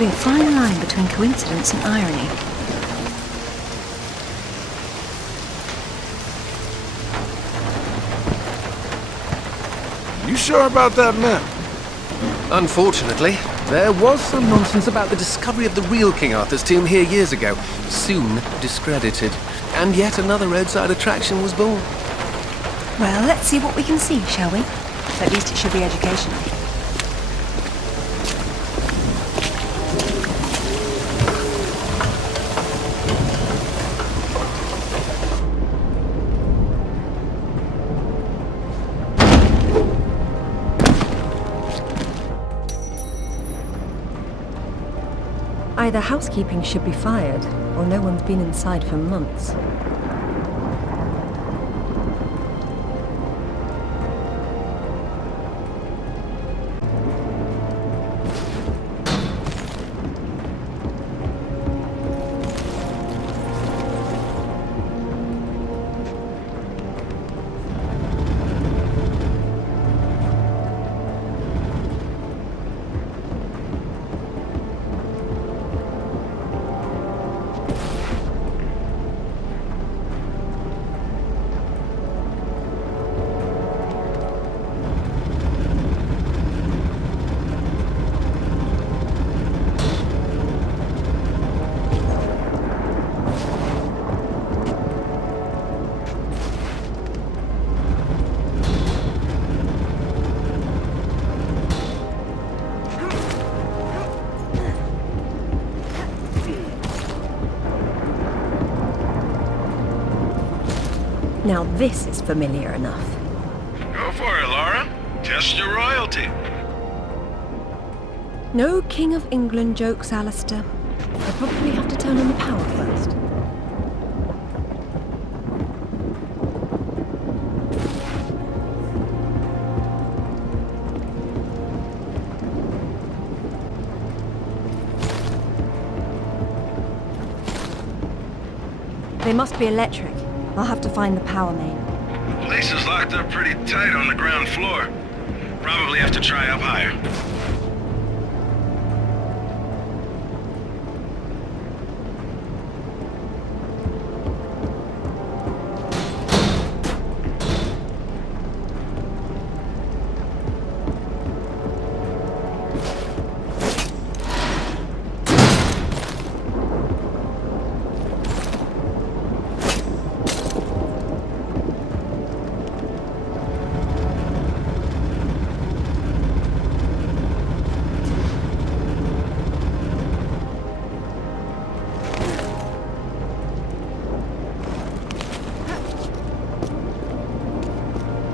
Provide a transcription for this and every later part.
be a fine line between coincidence and irony. You sure about that map? Unfortunately, there was some nonsense about the discovery of the real King Arthur's tomb here years ago, soon discredited. And yet another roadside attraction was born. Well, let's see what we can see, shall we? At least it should be educational. Either housekeeping should be fired, or no one's been inside for months. Now this is familiar enough. Go for it, Laura. Test your royalty. No King of England jokes, Alistair. I probably have to turn on the power first. They must be electric. I'll have to find the power main. Place is locked up pretty tight on the ground floor. Probably have to try up higher.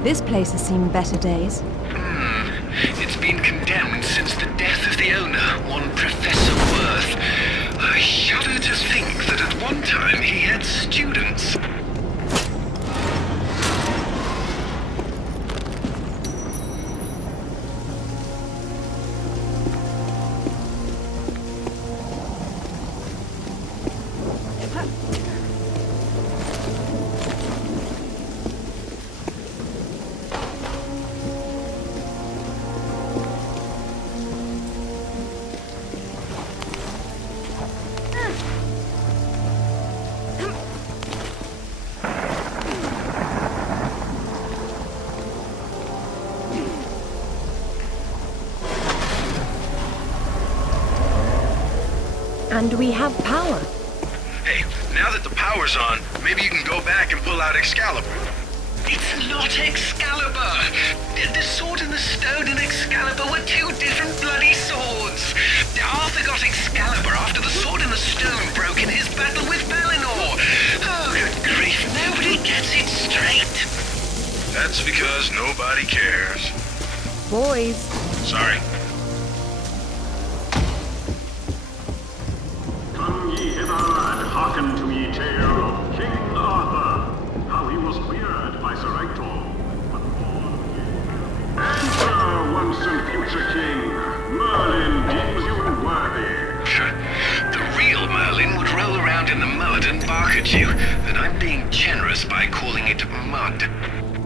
This place has seen better days. It's been condemned since the death of the owner, one Professor Worth. I shudder to think that at one time he had students. And we have power. Hey, now that the power's on, maybe you can go back and pull out Excalibur. It's not Excalibur! The sword and the stone and Excalibur were two different bloody swords! Arthur got Excalibur after the sword and the stone broke in his battle with Valinor! Oh, good grief, nobody gets it straight! That's because nobody cares. Boys. Sorry. Come ye hither and hearken to ye tale of King Arthur, how he was weird by Sir Ector, but Enter, once and future king, Merlin deems you worthy. The real Merlin would roll around in the mud and bark at you, and I'm being generous by calling it mud.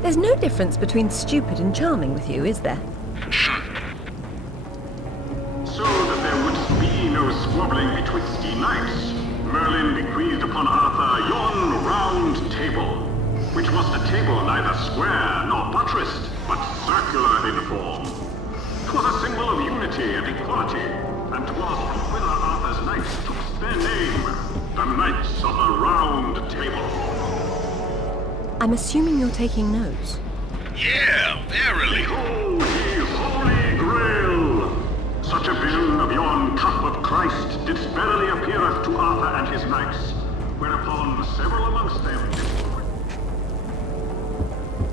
There's no difference between stupid and charming with you, is there? So that there would be no squabbling betwixt ye knights, Merlin bequeathed upon Arthur yon round table, which was a table neither square nor buttressed, but circular in form. 'Twas a symbol of unity and equality, and 'twas from whither Arthur's knights took their name, the Knights of the Round Table. I'm assuming you're taking notes. Yeah, verily. Behold ye Holy Grail! Such a vision of yon cup of Christ did verily appeareth to Arthur and his knights, whereupon several amongst them did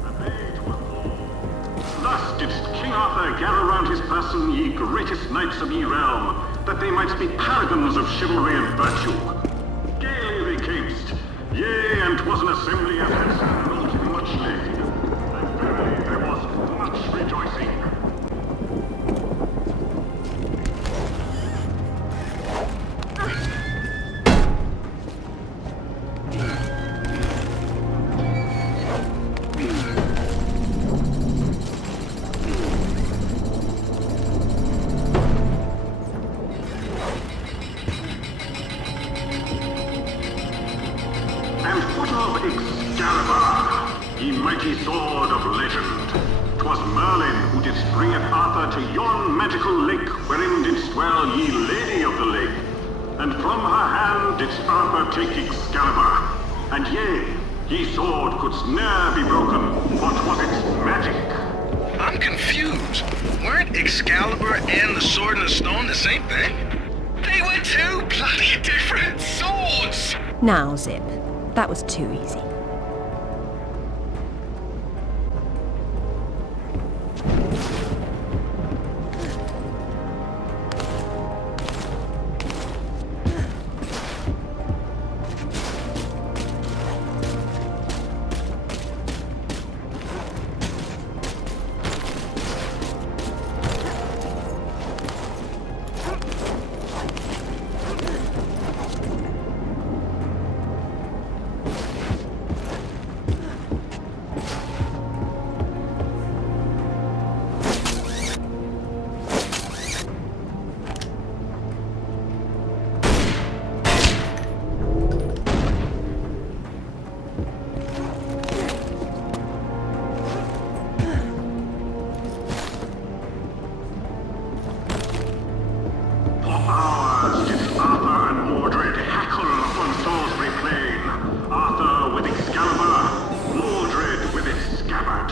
and they to a call. Thus didst King Arthur gather round his person ye greatest knights of ye realm, that they might be paragons of chivalry and virtue. Gaily they camest, yea, and 'twas an assembly of handsome not muchly, and verily there was much rejoicing. And what of Excalibur, ye mighty sword of legend? 'Twas Merlin who didst bringeth Arthur to yon magical lake, wherein didst dwell ye Lady of the Lake. And from her hand didst Arthur take Excalibur. And yea, ye sword couldst ne'er be broken, for 'twas its magic. I'm confused. Weren't Excalibur and the Sword in the Stone the same thing? They were two bloody different swords! Now, Zip. That was too easy. Hours did Arthur and Mordred hackle upon Salisbury Plain. Arthur with Excalibur, Mordred with its scabbard.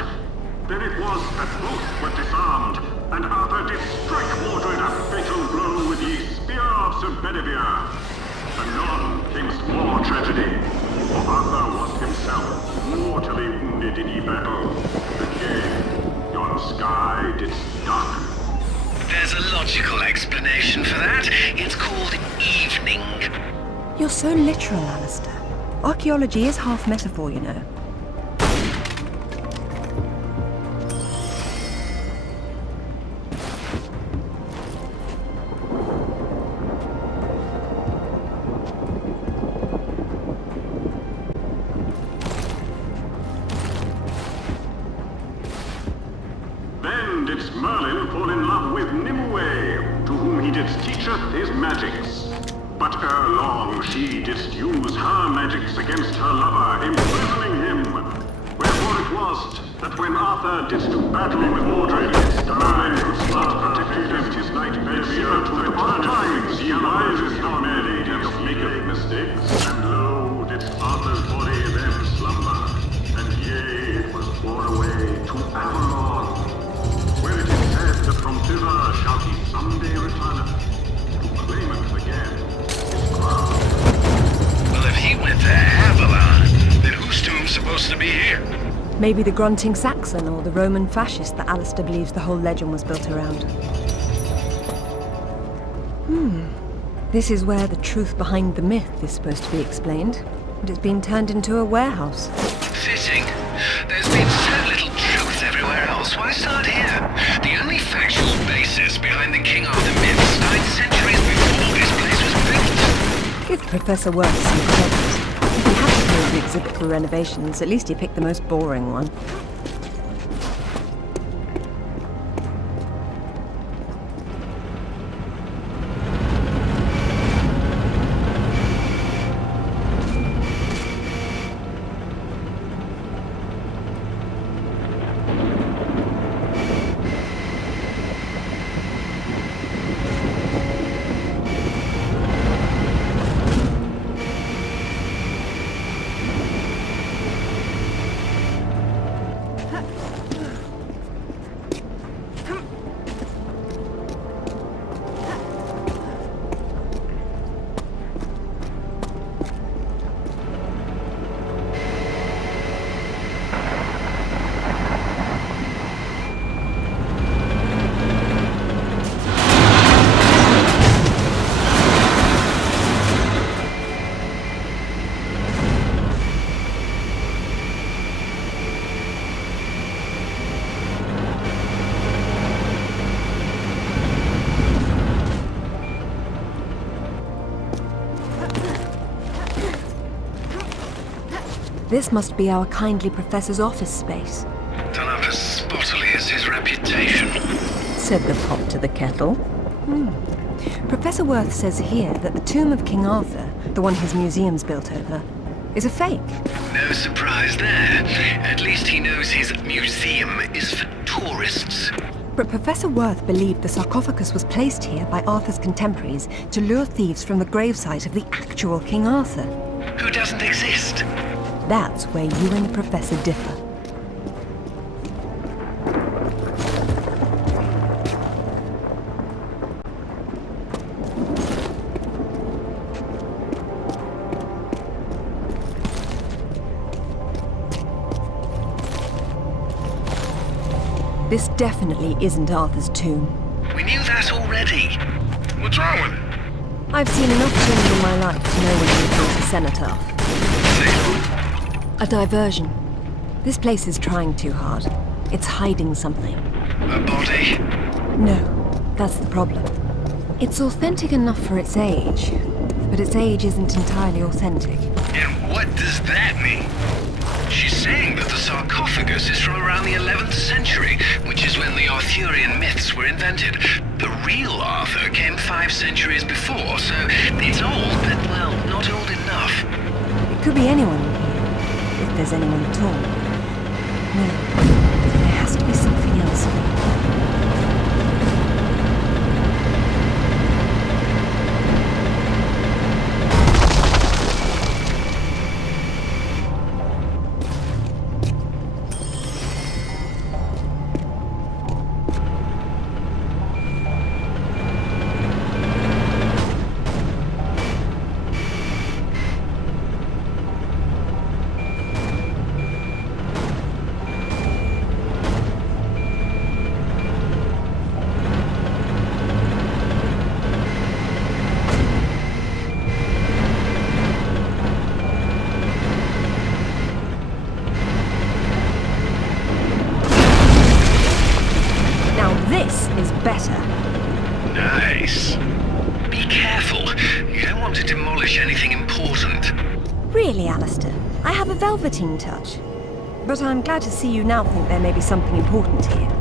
Then it was that both were disarmed, and Arthur did strike Mordred a fatal blow with the spear of Sir Bedivere. Anon came more tragedy, for Arthur was himself mortally wounded in ye battle. And yea, yon sky did darken. There's a logical explanation for that. It's called evening. You're so literal, Alistair. Archaeology is half metaphor, you know. Then didst Merlin fall in love with Nimue, to whom he didst teacheth his magics. But ere long she didst use her magics against her lover, imprisoning him. Wherefore it was that when Arthur didst do battle with Mordred, Merlin could not protect his knight Bedivere to the odd times he arises your lady and maketh mistakes. And lo, didst Arthur's body then slumber, and yea, it was borne away to Avalon, where it is said that from thither shall he someday return to claim it again, his crown. Well, if he went to Avalon, then whose tomb's supposed to be here? Maybe the grunting Saxon or the Roman fascist that Alistair believes the whole legend was built around. This is where the truth behind the myth is supposed to be explained, but it's been turned into a warehouse. Fitting. There's been so little truth everywhere else. Why start here? The only factual basis behind the King Arthur myths died centuries before this place was built. Give Professor Worth some credit. If he had to build the exhibit for renovations, at least he picked the most boring one. This must be our kindly professor's office space, Done up as spottily as his reputation. said the pot to the kettle. Professor Worth says here that the tomb of King Arthur, the one his museum's built over, is a fake. No surprise there. At least he knows his museum is for tourists. But Professor Worth believed the sarcophagus was placed here by Arthur's contemporaries to lure thieves from the gravesite of the actual King Arthur. Who doesn't exist? That's where you and the Professor differ. This definitely isn't Arthur's tomb. We knew that already. What's wrong with it? I've seen enough tombs in my life to know when you built a cenotaph. A diversion. This place is trying too hard. It's hiding something. A body? No, that's the problem. It's authentic enough for its age, but its age isn't entirely authentic. And what does that mean? She's saying that the sarcophagus is from around the 11th century, which is when the Arthurian myths were invented. The real Arthur came 5 centuries before, so it's old, but, well, not old enough. It could be anyone in here, if there's anyone at all. No, there has to be something else here. This is better. Nice. Be careful. You don't want to demolish anything important. Really, Alistair, I have a velveteen touch. But I'm glad to see you now think there may be something important here.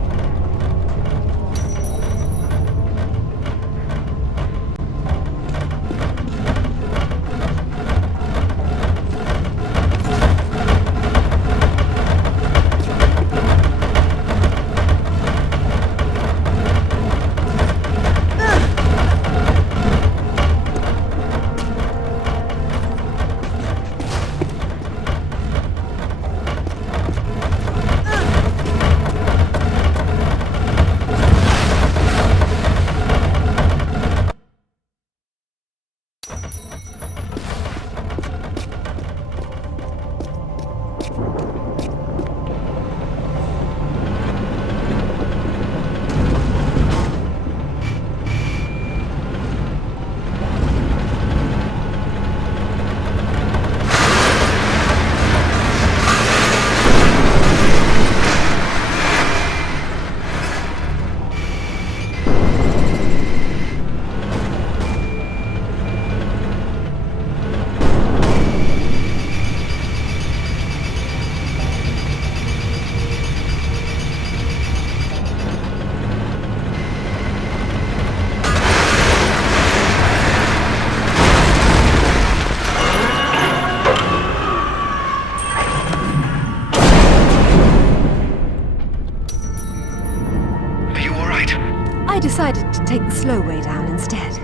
I decided to take the slow way down instead.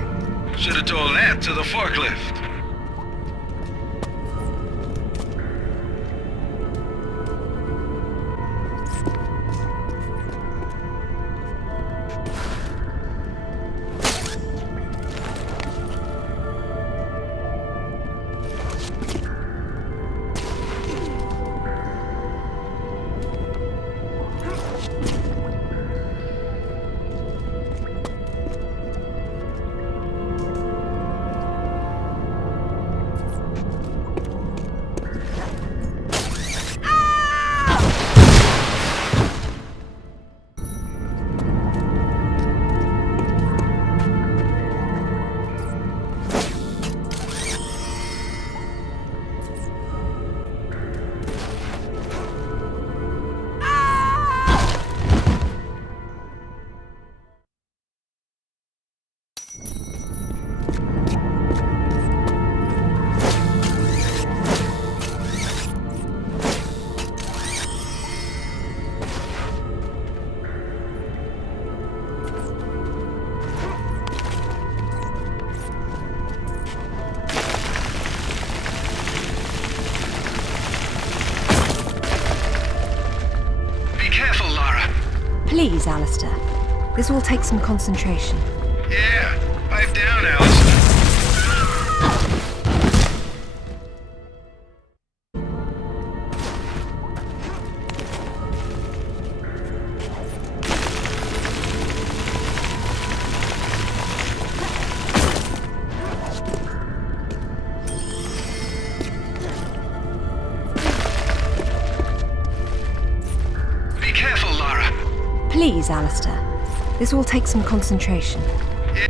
Should have told that to the forklift. Please, Alistair. This will take some concentration. Yeah, pipe down, Alistair. Be careful, Lara. Please, Alistair. This will take some concentration. Yeah,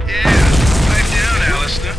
pipe down, Alistair.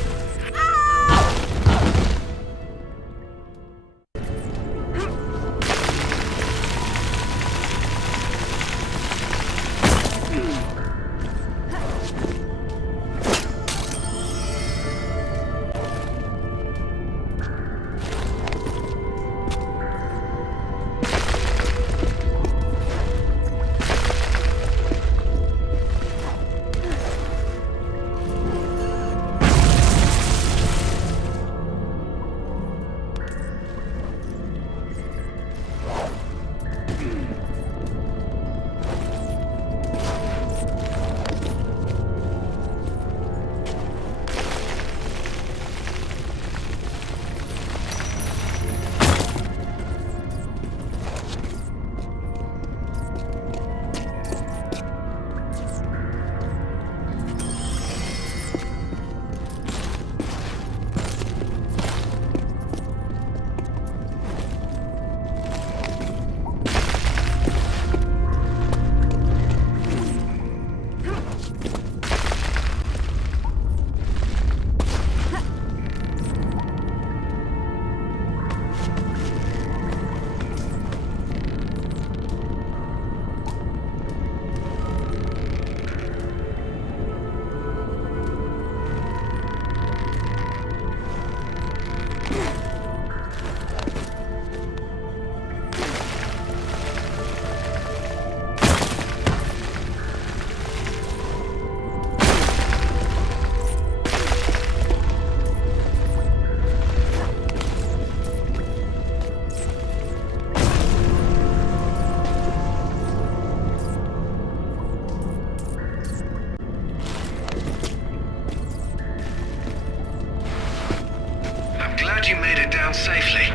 Glad you made it down safely.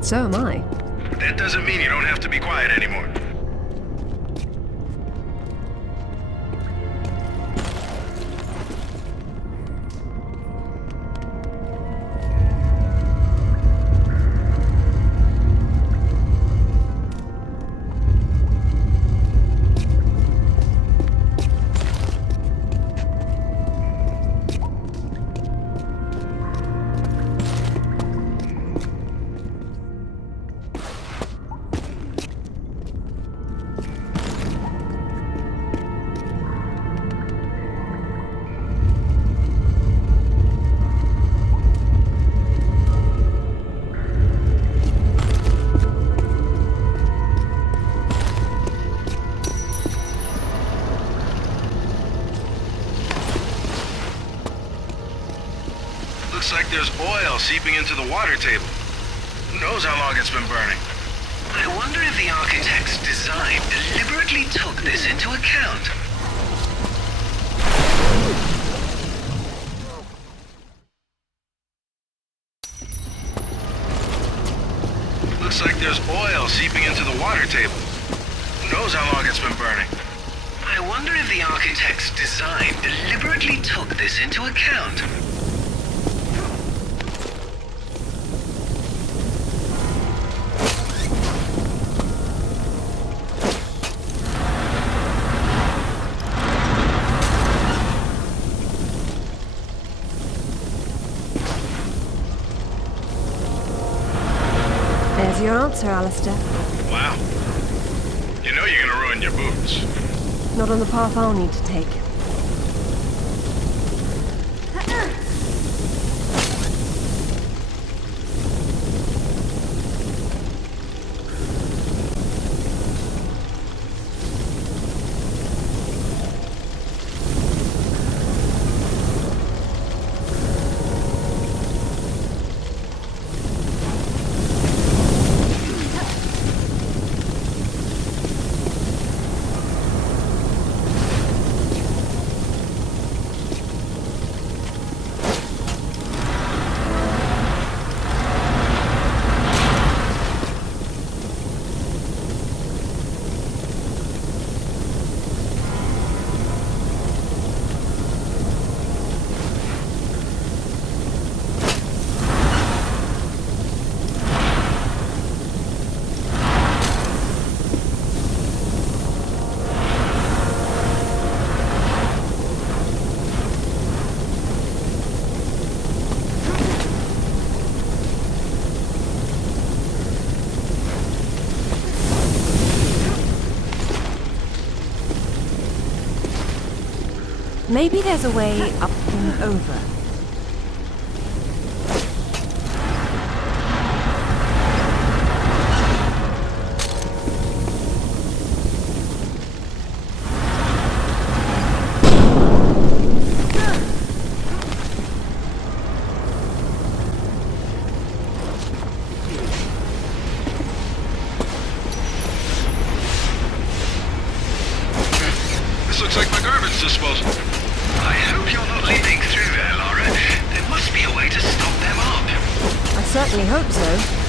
So am I. That doesn't mean you don't have to be quiet anymore. Looks like there's oil seeping into the water table. Who knows how long it's been burning? I wonder if the architect's design deliberately took this into account. Looks like there's oil seeping into the water table. Who knows how long it's been burning? I wonder if the architect's design deliberately took this into account. There's your answer, Alistair. Wow. You know you're gonna ruin your boots. Not on the path I'll need to take. Maybe there's a way up and over. This looks like my garbage disposal. I hope you're not leaving through there, Lara. There must be a way to stop them up. I certainly hope so.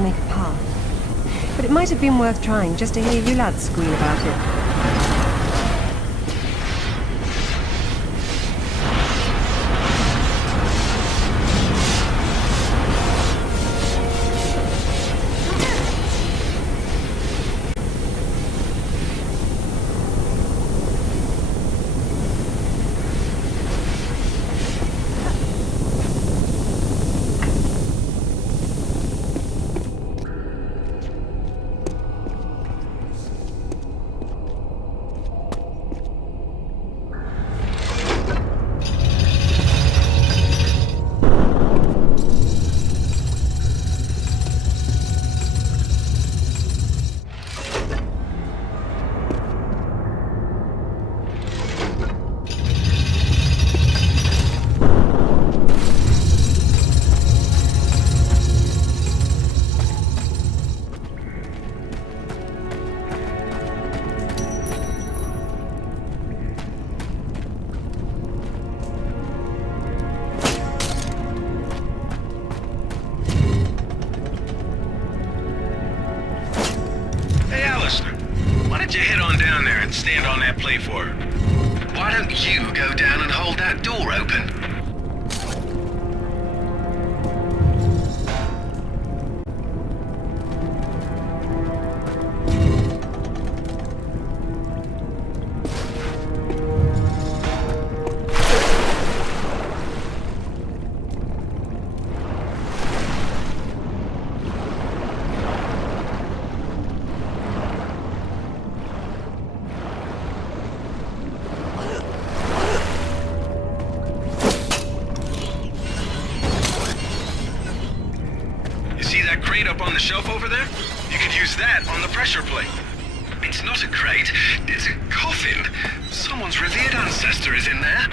to make a path. But it might have been worth trying just to hear you lads squeal about it. Hey, Alistair, why don't you head on down there and stand on that platform? Why don't you go down and hold that door open? See that crate up on the shelf over there? You could use that on the pressure plate. It's not a crate, it's a coffin. Someone's revered ancestor is in there.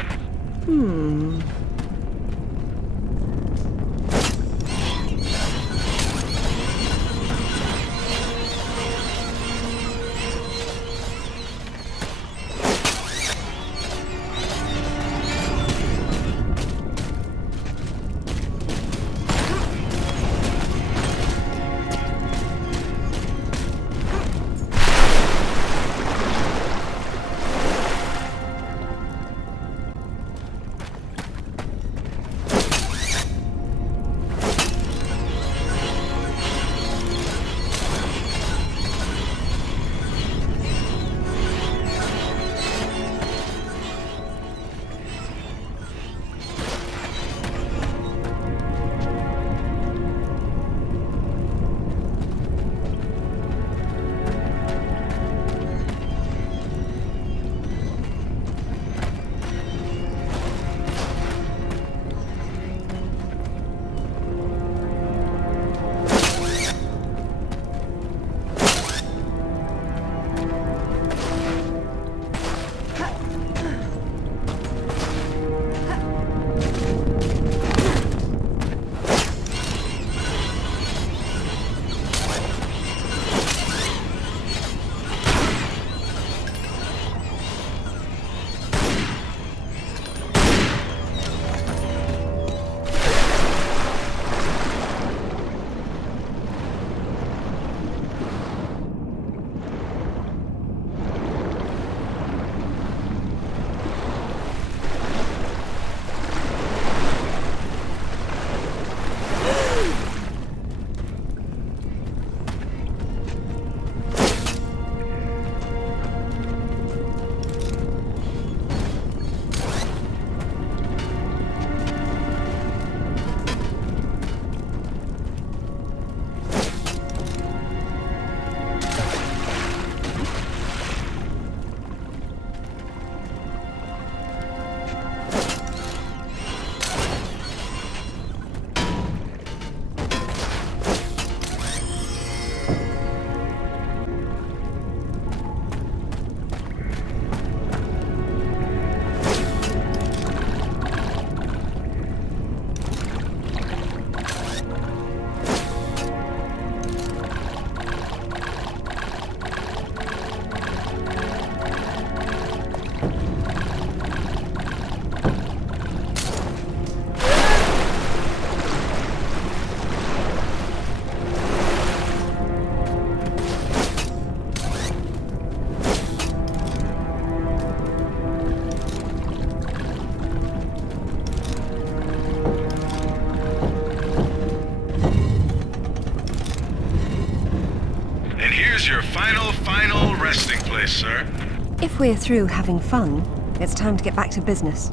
resting place, sir. If we're through having fun, it's time to get back to business.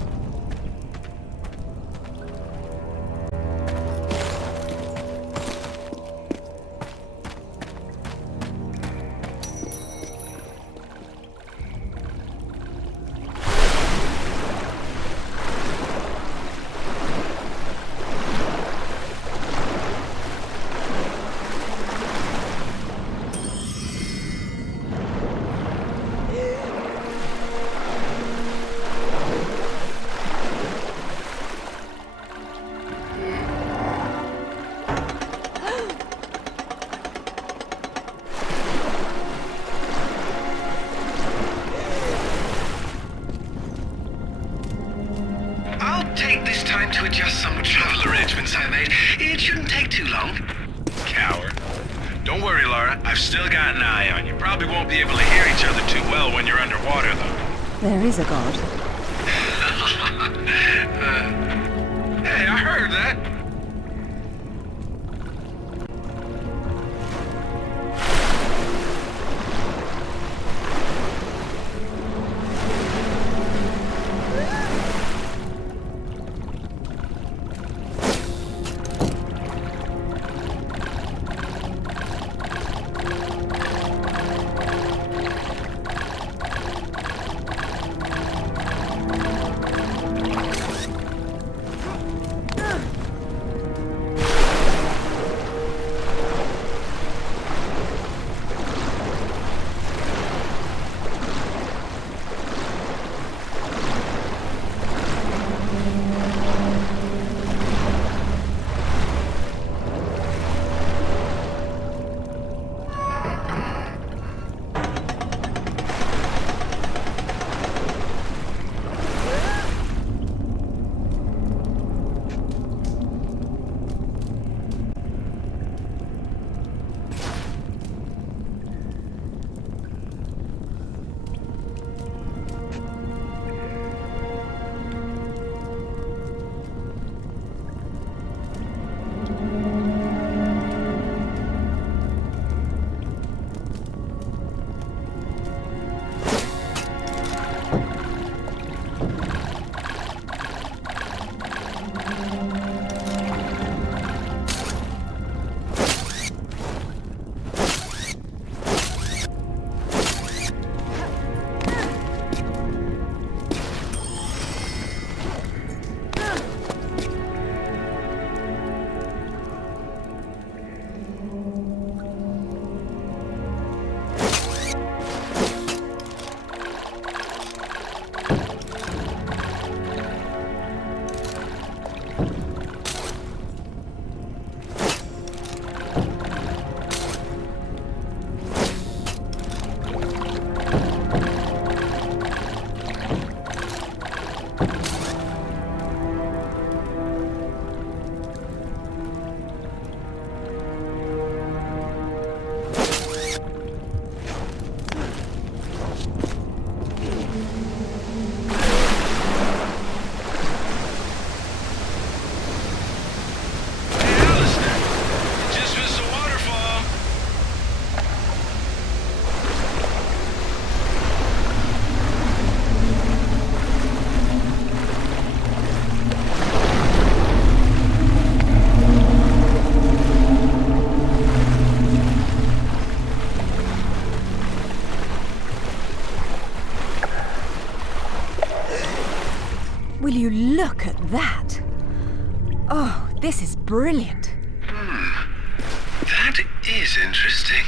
I'll take this time to adjust some travel arrangements I made. It shouldn't take too long. Coward. Don't worry, Lara. I've still got an eye on you. Probably won't be able to hear each other too well when you're underwater, though. There is a god. Hey, I heard that. Will you look at that? Oh, this is brilliant. That is interesting.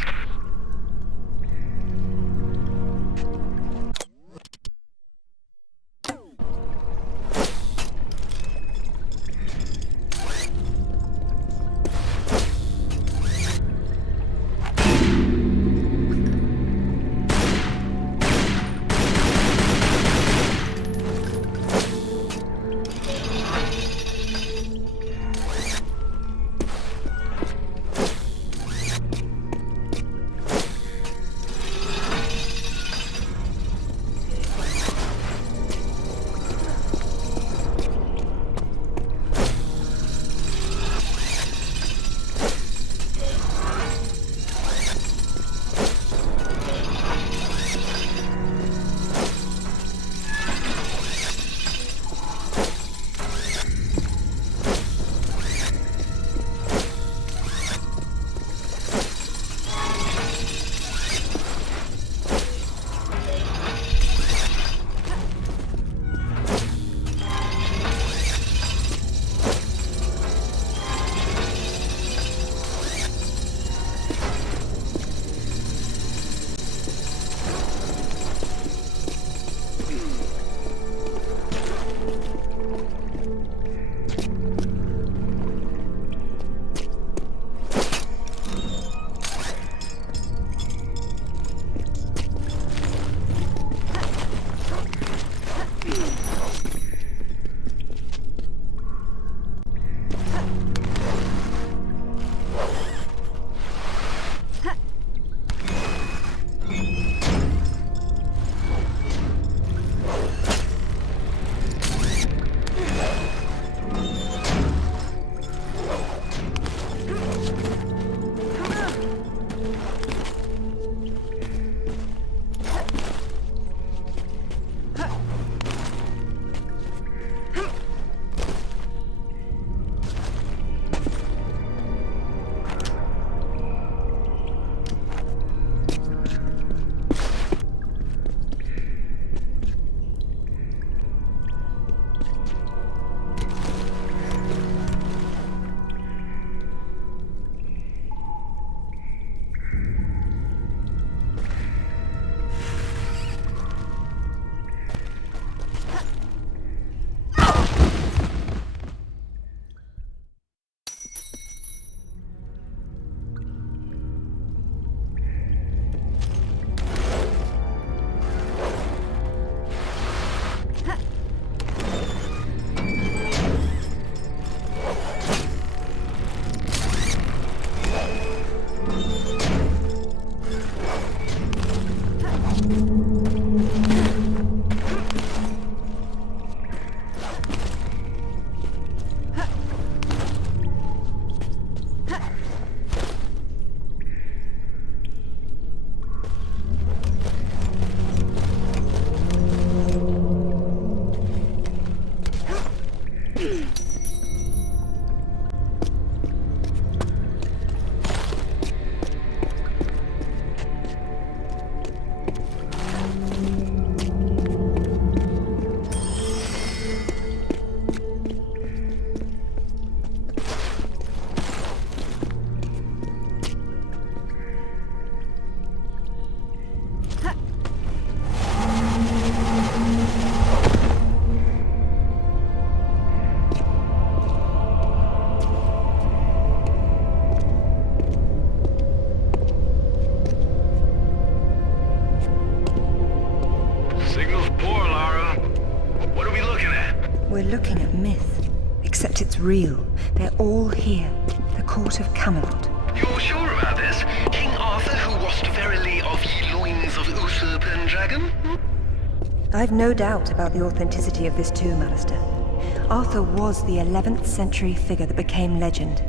looking at myth. Except it's real. They're all here. The court of Camelot. You're sure about this? King Arthur, who wast verily of ye loins of Uther Pendragon? I've no doubt about the authenticity of this tomb, Alistair. Arthur was the 11th century figure that became legend.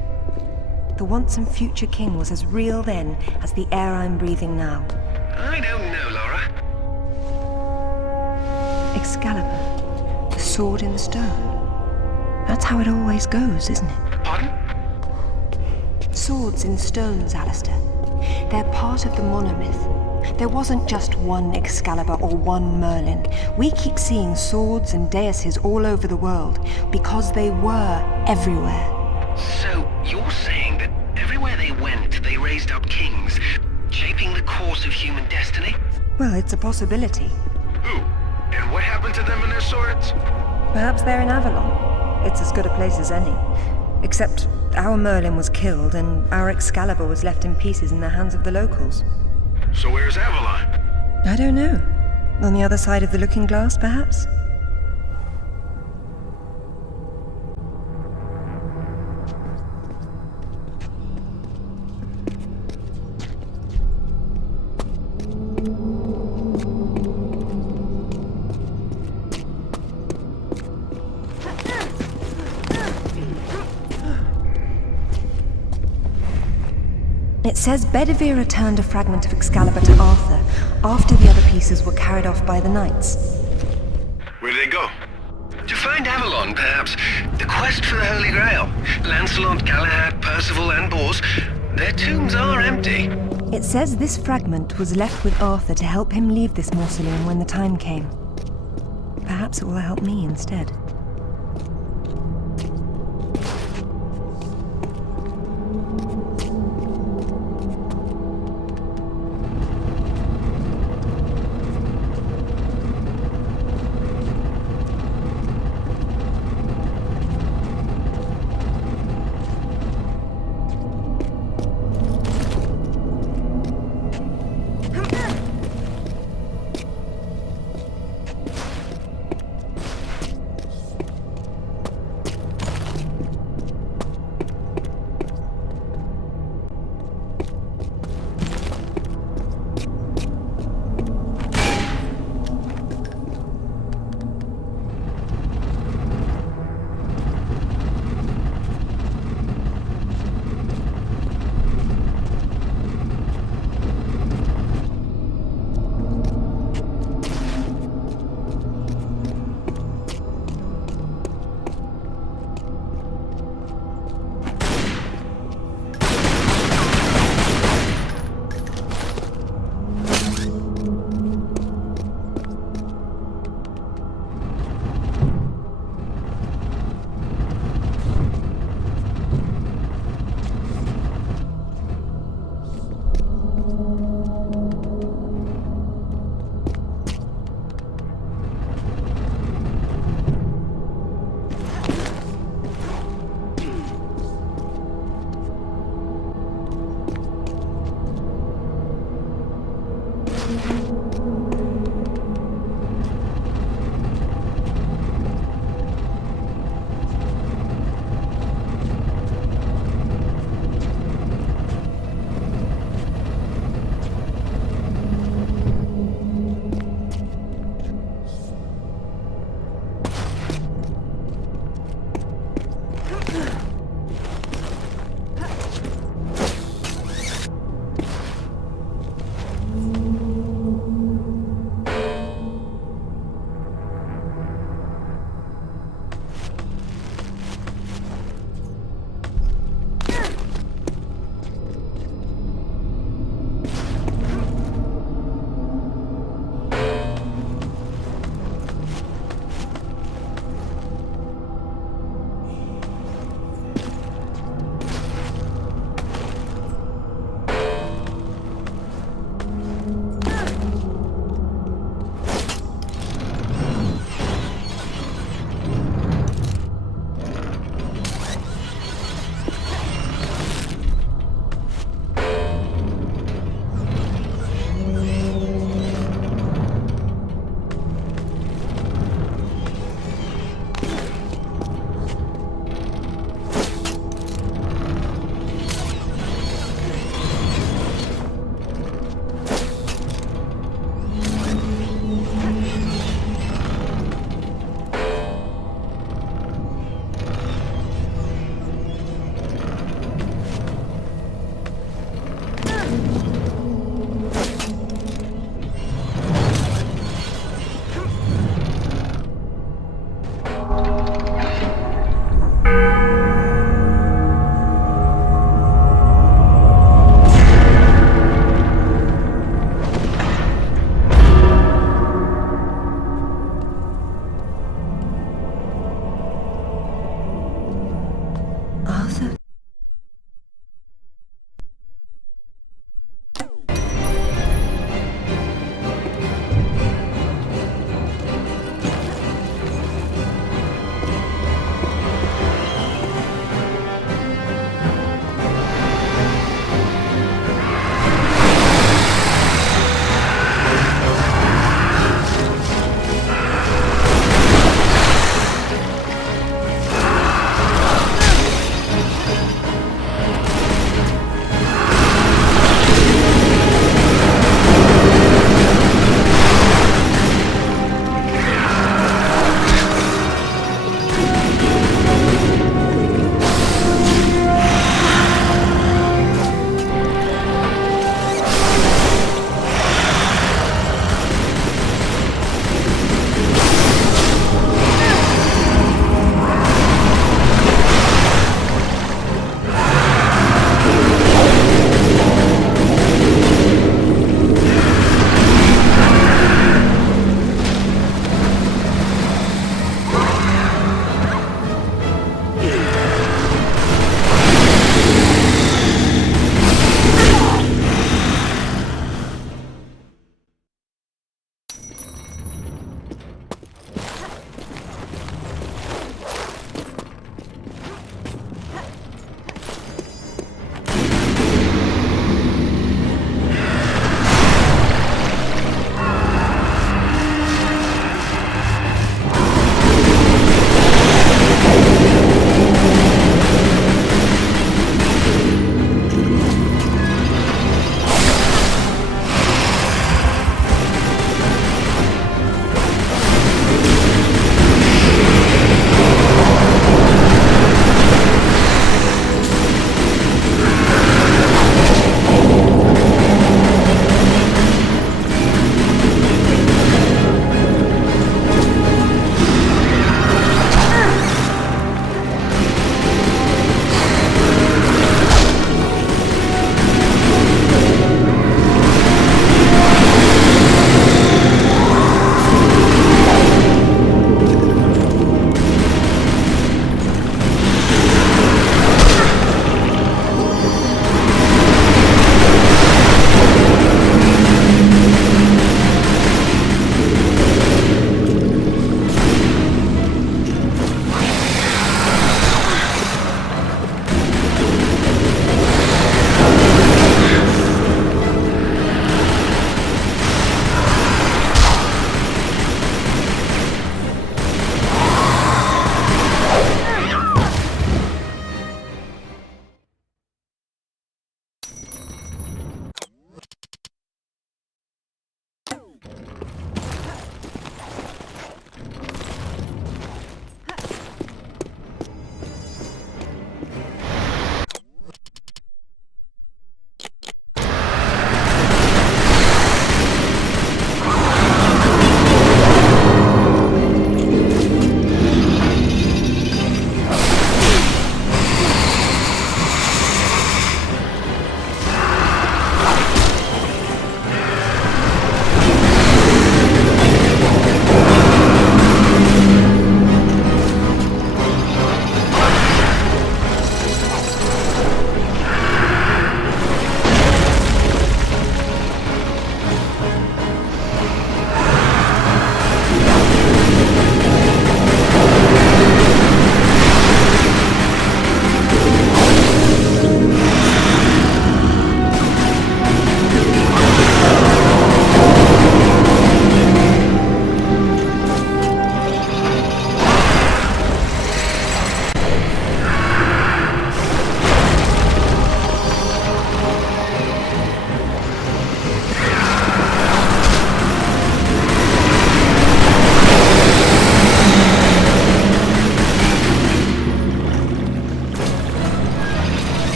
The once and future king was as real then as the air I'm breathing now. I don't know, Laura. Excalibur, the sword in the stone. That's how it always goes, isn't it? Pardon? Swords in stones, Alistair. They're part of the monomyth. There wasn't just one Excalibur or one Merlin. We keep seeing swords and daises all over the world because they were everywhere. So, you're saying that everywhere they went, they raised up kings, shaping the course of human destiny? Well, it's a possibility. Who? And what happened to them and their swords? Perhaps they're in Avalon. It's as good a place as any. Except our Merlin was killed and our Excalibur was left in pieces in the hands of the locals. So where's Avalon? I don't know. On the other side of the looking glass, perhaps? It says Bedivere returned a fragment of Excalibur to Arthur after the other pieces were carried off by the knights. Where'd they go? To find Avalon, perhaps. The quest for the Holy Grail. Lancelot, Galahad, Percival, and Bors. Their tombs are empty. It says this fragment was left with Arthur to help him leave this mausoleum when the time came. Perhaps it will help me instead. Arthur?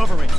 covering.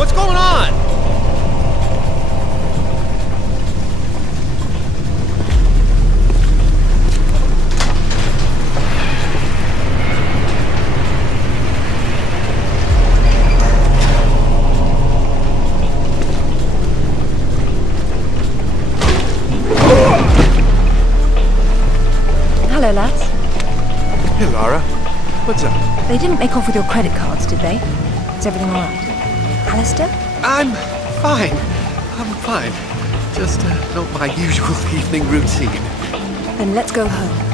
What's going on? Hello, lads. Hey, Lara. What's up? They didn't make off with your credit cards, did they? Is everything all right? Alistair? I'm fine. I'm fine. Just not my usual evening routine. Then let's go home.